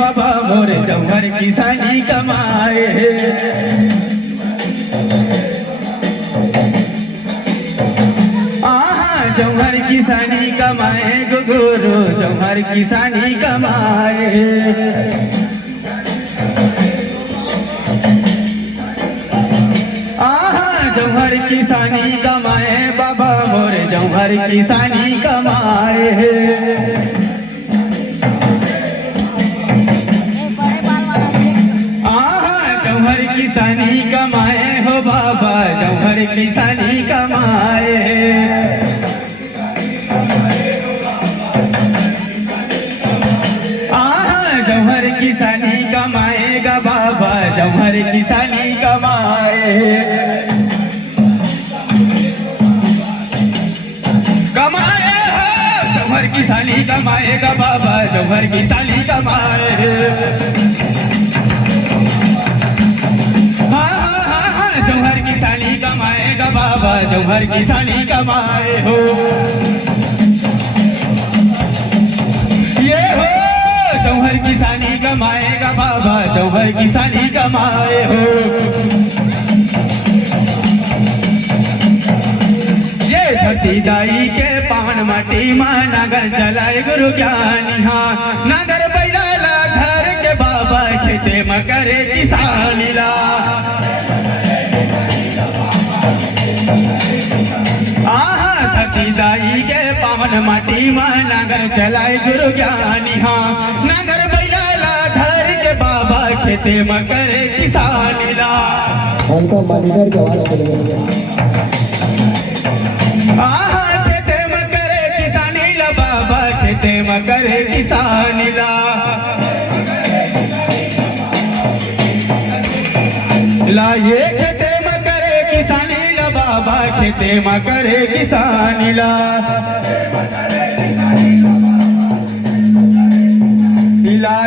बाबा मोरे जौहर किसानी कमाए। जौहर किसानी कमाए गुरु जौहर किसानी कमाए। जौहर किसानी कमाए बाबा मोरे जौहर किसानी कमाए। जौहर किसानी कमाए हो बाबा जौहर किसानी कमाए। जौहर किसानी कमाएगा बाबा जौहर किसानी कमाए। कमाए जौहर किसानी कमाएगा बाबा जौहर किसानी कमाए। जौहर किसानी कमाएगा बाबा जौहर किसानी कमाए हो। ये हो जौहर किसानी कमाएगा बाबा जौहर किसानी कमाए हो। ये धरती दाई के पावन माटी माँ नगर चलाए गुरु ज्ञानी। हाँ नगर बैला घर के बाबा खेते में करे किसानी ला। धरती दाई के पावन माटी माँ नगर चलाए गुरु ज्ञानी। हाँ नगर बैला घर के बाबा खेते में करे किसानी ला। हमको मॉनिटर की आवाज खेते में करे किसानी ला बाबा खेते में करे किसानी ला। ये खेते में करे किसानी ला बाबा खेते में करे किसानी ला।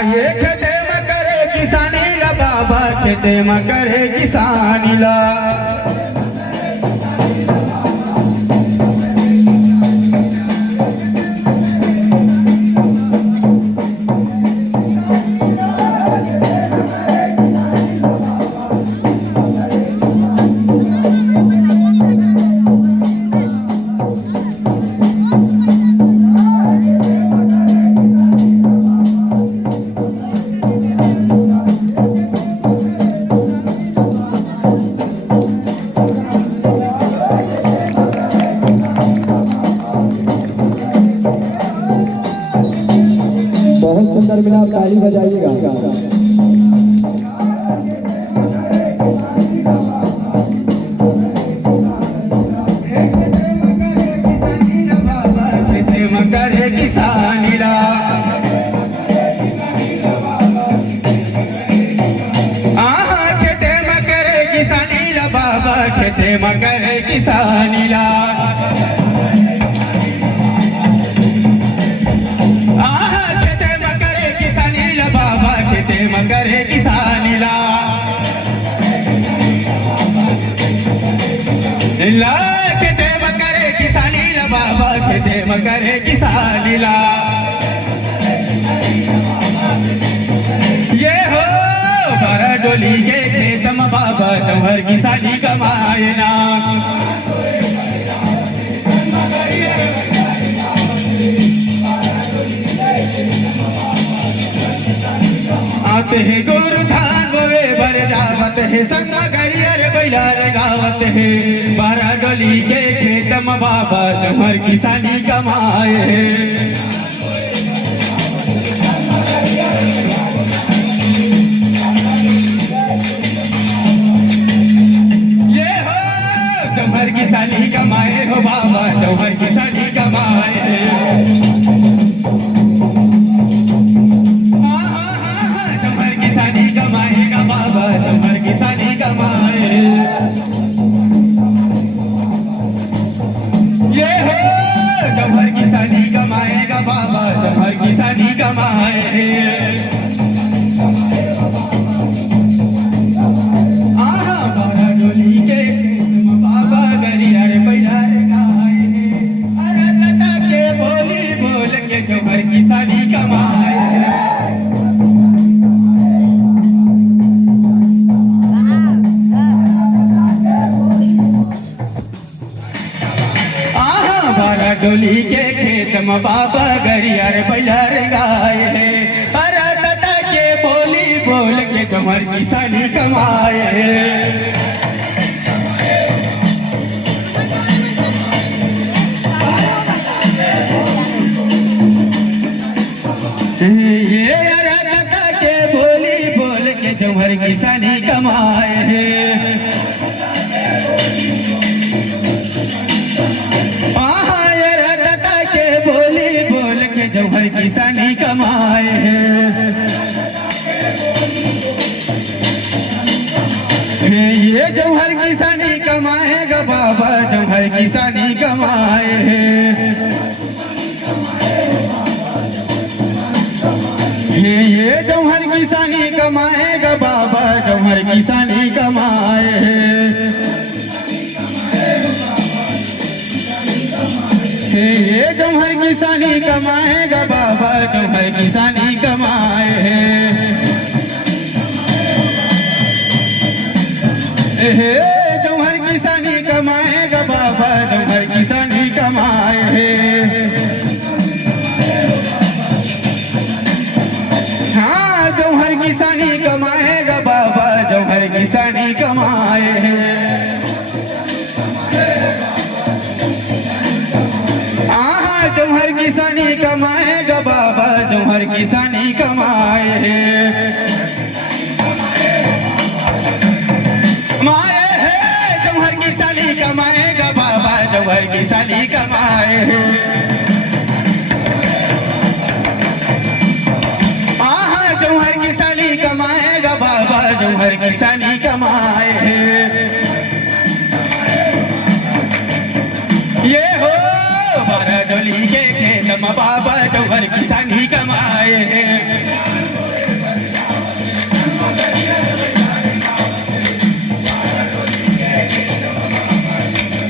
ये खेते में करे किसानी ला बाबा खेते में करे किसानी ला। बहुत सुंदर मिला, ताली बजाइएगा। करे किसानी ला। खेते में करे किसानी ला बाबा खेते में करे किसानी ला। करे किसानी ला। खेते में करे किसानी ला बाबा खेते में करे किसानी ला। ये हो बारह डोली के खेत में बाबा जौहर किसानी कमाए ना। आते है गुरु धान गोवे बर जावत है संगा गरियर बैलार गावत है। बारह डोली के खेत में बाबा जौहर किसानी कमाए है। ये हो जौहर किसानी कमाए हो बाबा जौहर किसानी कमाए है। कमाएगा बाबा जौहर किसानी कमाए। ये हो जौहर किसानी कमाएगा बाबा जौहर डोली के खेत में बाबा गरियर बैलर गाए है अरे दादा के बोली बोल के जमहर किसानी कमाए है ये दादा के बोली बोल के जमहर किसानी कमाए है जौहर किसानी कमाए हैं ये जौहर किसानी कमाएगा बाबा जौहर किसानी कमाए हैं ये जौहर किसानी कमाएगा बाबा जौहर किसानी कमाए हैं ये जौहर किसानी कमाएगा बाबा जौहर किसानी कमाए है जौहर किसानी कमाएगा बाबा जौहर किसानी कमाए हाँ जौहर किसानी कमाएगा बाबा जौहर किसानी कमाए जौहर किसानी कमाएगा बाबा जौहर किसानी कमाए माए है जौहर किसानी कमाएगा बाबा जौहर किसानी कमाए जौहर किसानी कमाएगा बाबा जौहर किसानी कमाए ये हो डोली के खेत में बाबा जौहर किसानी कमाए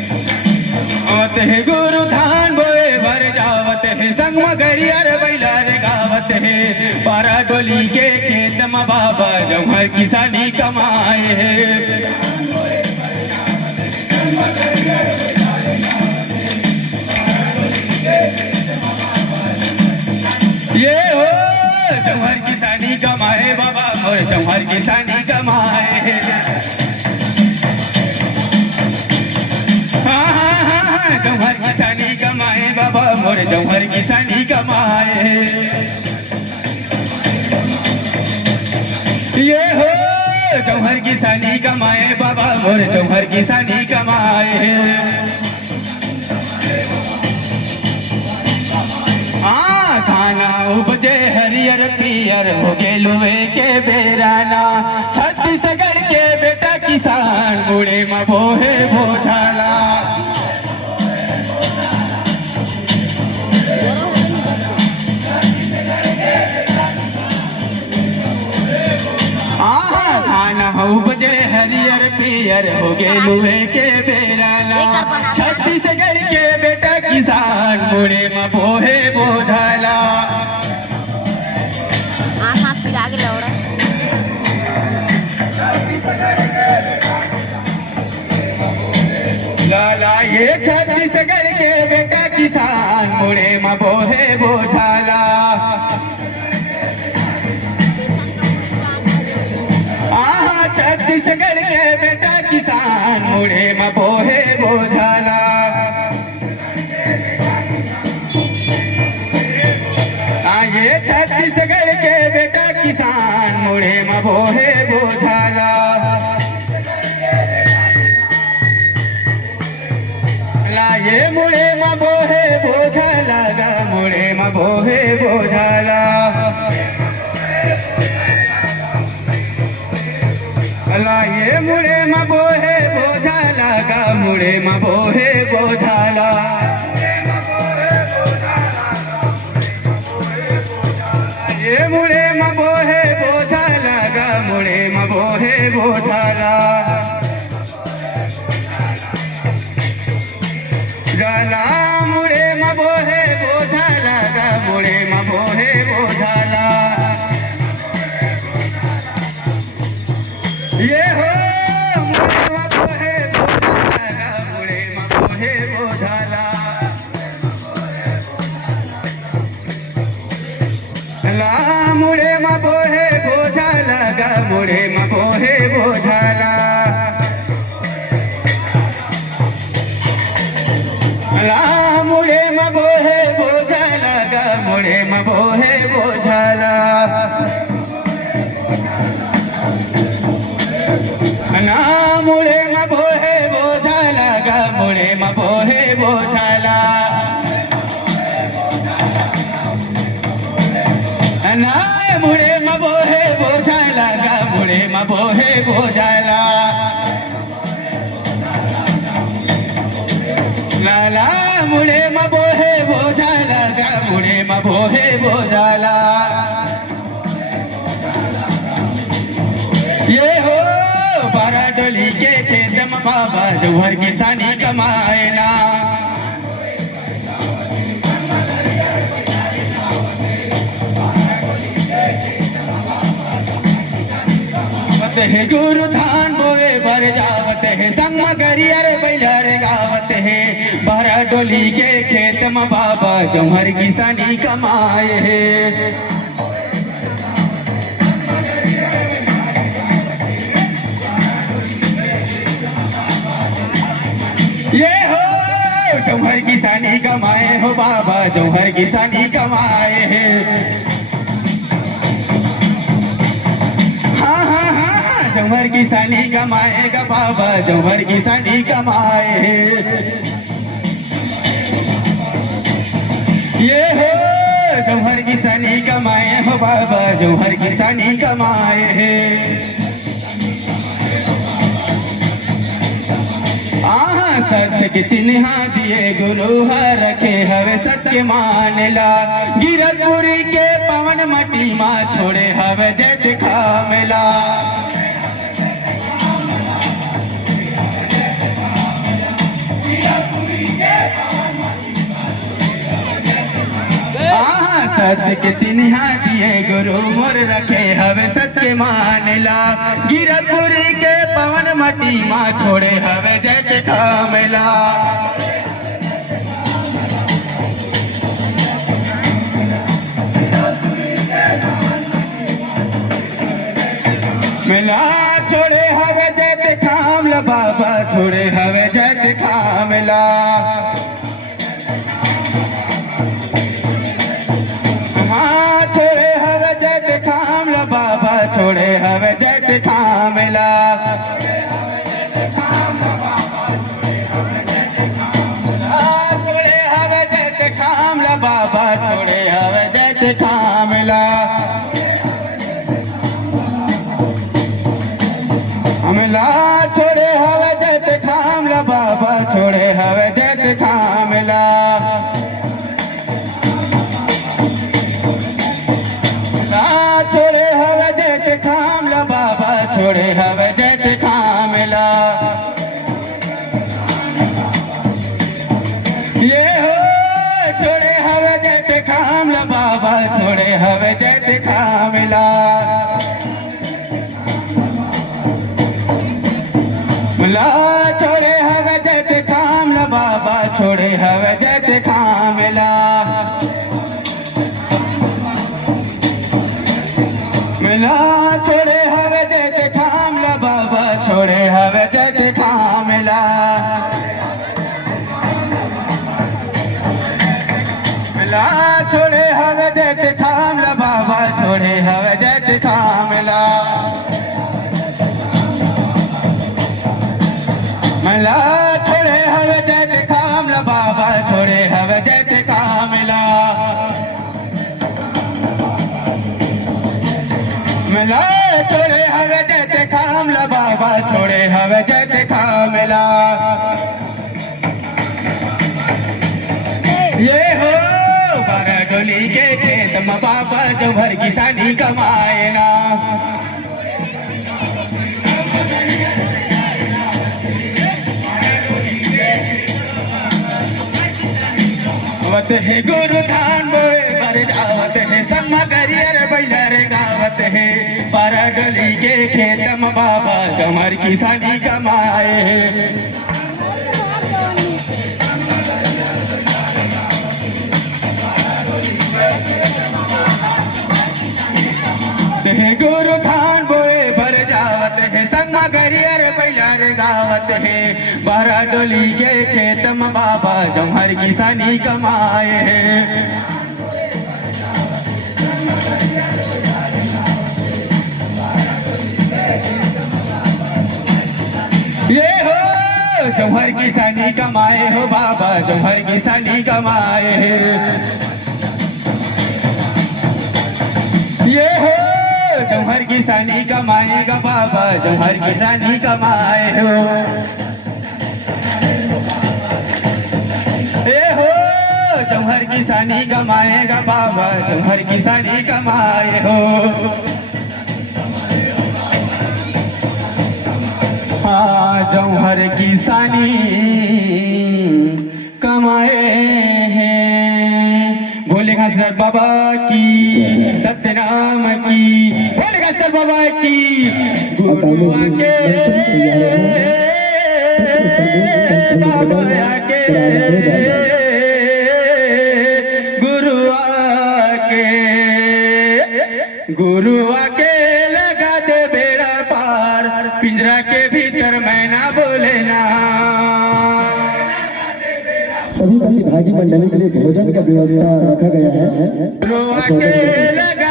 आवत है गुरु धान बोए भर जावत है संग गरियर बैलर गावत है बारा डोली के खेत में बाबा जौहर किसानी कमाए ये हो जौहर किसानी कमाए बाबा और जौहर किसानी कमाए हाँ जौहर किसानी कमाए बाबा और जौहर किसानी कमाए ये हो जौहर किसानी कमाए बाबा और जौहर किसानी कमाए खाना उपजे हरियर पियर हो गेलुए के बेराना छत्तीसगढ़ के बेटा किसान बूढ़े में बोहे बोझाला खाना उपजे हरियर पियर हो गेलुए के बेराना छत्तीसगढ़ के बेटा किसान बूढ़े में बोहे बोझाला लाला ये छत्तीसगढ़ के बेटा किसान बूढ़े में बोहे बोझाला छत्तीसगढ़ के बेटा किसान बूढ़े में बोहे बोझाला ये छत्तीसगढ़ के बेटा किसान बूढ़े में बोहे बोझाला ये मुड़े में बोहे बोझाला मुड़े में बोहे बोझाला ये मुड़े में बोहे बोझाला मुड़े में बोहे बोझाला ये मुड़े में बोहे बोझाला मुड़े में बोहे बोझाला गाला मुड़े में बोहे बोझाला मुड़े में बोहे बोझाला ये हो मुड़े में बोहे बोझाला मुड़े में बोहे बोझाला मुळे बोहे बोझाला गा मुळे बोहे बोझाला मुळे बोहे बोझाला गा मुळे बोहे बोझाला मुळे बोहे बोझाला गा मुळे बोहे बोझाला मुळे बोहे बोझाला गा मुळे बोहे बोझाला लाला मुळे बोहे बोझाला गा मुळे बोहे बोझाला ये हो बारा डोली के खेत में बाबा जोहर किसानी कमाएना है गुरु धान बोए भर जावत है संग गरियर बैलर गावत है बारा डोली के खेत में बाबा जोहर किसानी कमाए है ये हो जोहर किसानी कमाए हो बाबा जोहर किसानी कमाए है जोहर किसानी कमाएगा बाबा जोहर किसानी कमाए ये हो जोहर किसानी कमाए हो बाबा जोहर किसानी कमाए सत्य के चिन्ह दिए गुरु रखे हवे सत्य मानला गिरपुरी के पवन मटी माँ छोड़े हवे जय दिखा मिला सत्य के चिन्ह दिए गुरु मोर रखे हवे सत्य मानला गिरपुरी के पवन मटी माँ छोड़े हवे जय खामेला मिला छोड़े हवे जय खामला बाबा छोड़े हवे जय खामला बाबा छोड़े हवे जय खामला छोड़े हवे जय खामला बाबा छोड़े हवे जय खामला हमला छोड़े हवे जय खामला बाबा छोड़े हवे जय खामला छोड़े हवे जय खामला बाबा छोड़े हवे जय खामला ये हो छोड़े हवे जय खामला बाबा छोड़े हवे जय खामला छोड़े हवे जय खामला बाबा छोड़े हवे जय खामला छोड़े हवे जय खामला बाबा छोड़े हवे जय खामला छोड़े हवे जय खामला बाबा छोड़े हवे जय खामला छोड़े हवे जय खामला बाबा छोड़े हवे जय खामला छोड़े हवे जय खामला बाबा छोड़े हवे जय खामला ये हो बारा डोली के खेत में बाबा जोहर किसानी कमाएना गावत है गुरु धान बोए बर जावत है सम्मा करियर बैलर गावत है पर गली के खेत में बाबा कमर किसानी कमाए गुरु धान बोए भर जावत है संग गरियर बैलार गावत है बारा डोली के खेत में बाबा जमहर किसानी कमाए है ये हो जमहर किसानी कमाए हो बाबा जमहर किसानी कमाए ये हो जमहर किसानी कमाएगा बाबा जमहर किसानी कमाए हो ये हो जमहर किसानी कमाएगा बाबा जमहर किसानी कमाए हो जौहर किसानी कमाए हैं भोले घासर बाबा की सत्यनाम की भोले घासर बाबा की गुरु के बाबा के गुरु आके लगा दे बेड़ा पार पिंजरा के भीतर मैना बोले ना सभी प्रतिभागी मंडली के लिए भोजन का व्यवस्था रखा गया है। गुरु आके लगा